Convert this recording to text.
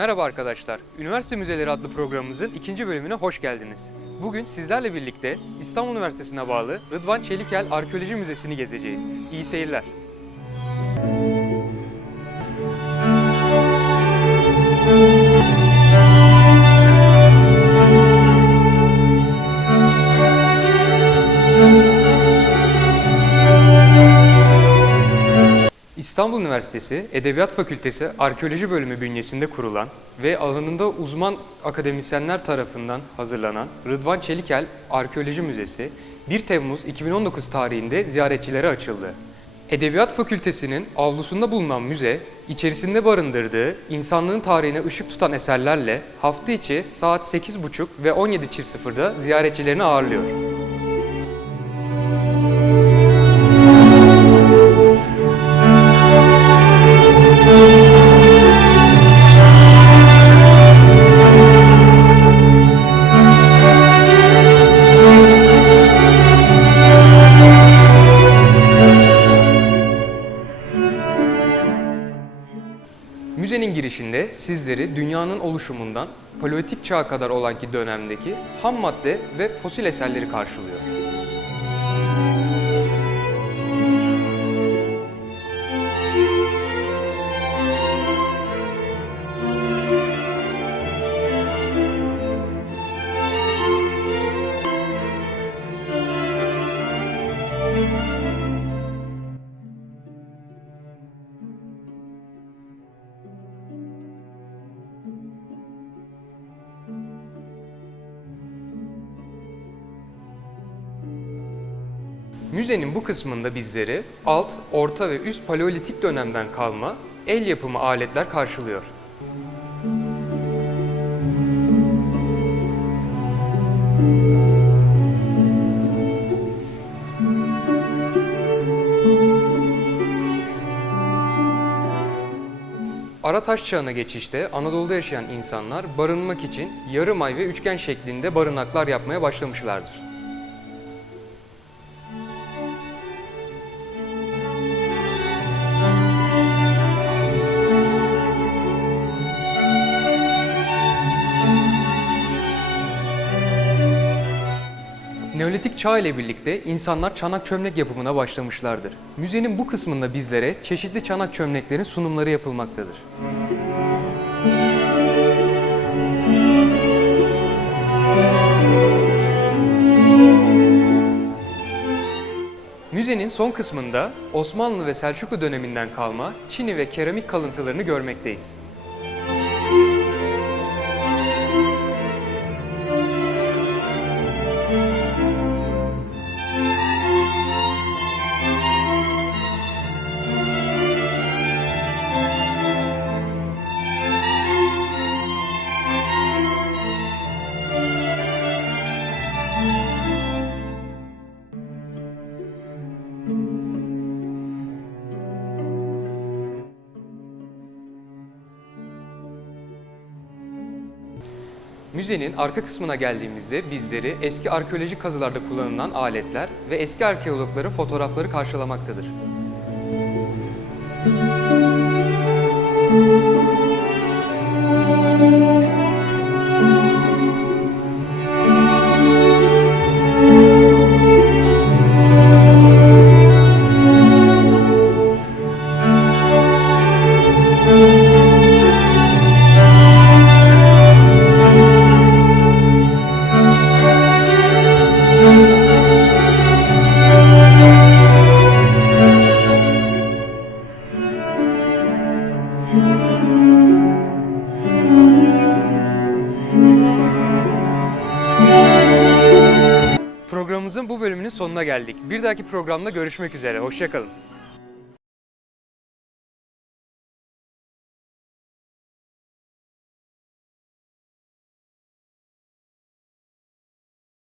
Merhaba arkadaşlar. Üniversite Müzeleri adlı programımızın ikinci bölümüne hoş geldiniz. Bugün sizlerle birlikte İstanbul Üniversitesi'ne bağlı Rıdvan Çelikel Arkeoloji Müzesi'ni gezeceğiz. İyi seyirler. İstanbul Üniversitesi Edebiyat Fakültesi Arkeoloji Bölümü bünyesinde kurulan ve alanında uzman akademisyenler tarafından hazırlanan Rıdvan Çelikel Arkeoloji Müzesi 1 Temmuz 2019 tarihinde ziyaretçilere açıldı. Edebiyat Fakültesi'nin avlusunda bulunan müze, içerisinde barındırdığı insanlığın tarihine ışık tutan eserlerle hafta içi saat 8.30 ve 17.00'da ziyaretçilerini ağırlıyor. Müzenin girişinde sizleri dünyanın oluşumundan Paleolitik çağa kadar olan ki dönemdeki ham madde ve fosil eserleri karşılıyor. Müzenin bu kısmında bizleri alt, orta ve üst paleolitik dönemden kalma el yapımı aletler karşılıyor. Arataş çağına geçişte Anadolu'da yaşayan insanlar barınmak için yarım ay ve üçgen şeklinde barınaklar yapmaya başlamışlardır. Neolitik çağ ile birlikte insanlar çanak çömlek yapımına başlamışlardır. Müzenin bu kısmında bizlere çeşitli çanak çömleklerin sunumları yapılmaktadır. Müzenin son kısmında Osmanlı ve Selçuklu döneminden kalma çini ve keramik kalıntılarını görmekteyiz. Müzenin arka kısmına geldiğimizde bizleri eski arkeolojik kazılarda kullanılan aletler ve eski arkeologların fotoğrafları karşılamaktadır. Programımızın bu bölümünün sonuna geldik. Bir dahaki programda görüşmek üzere. Hoşçakalın.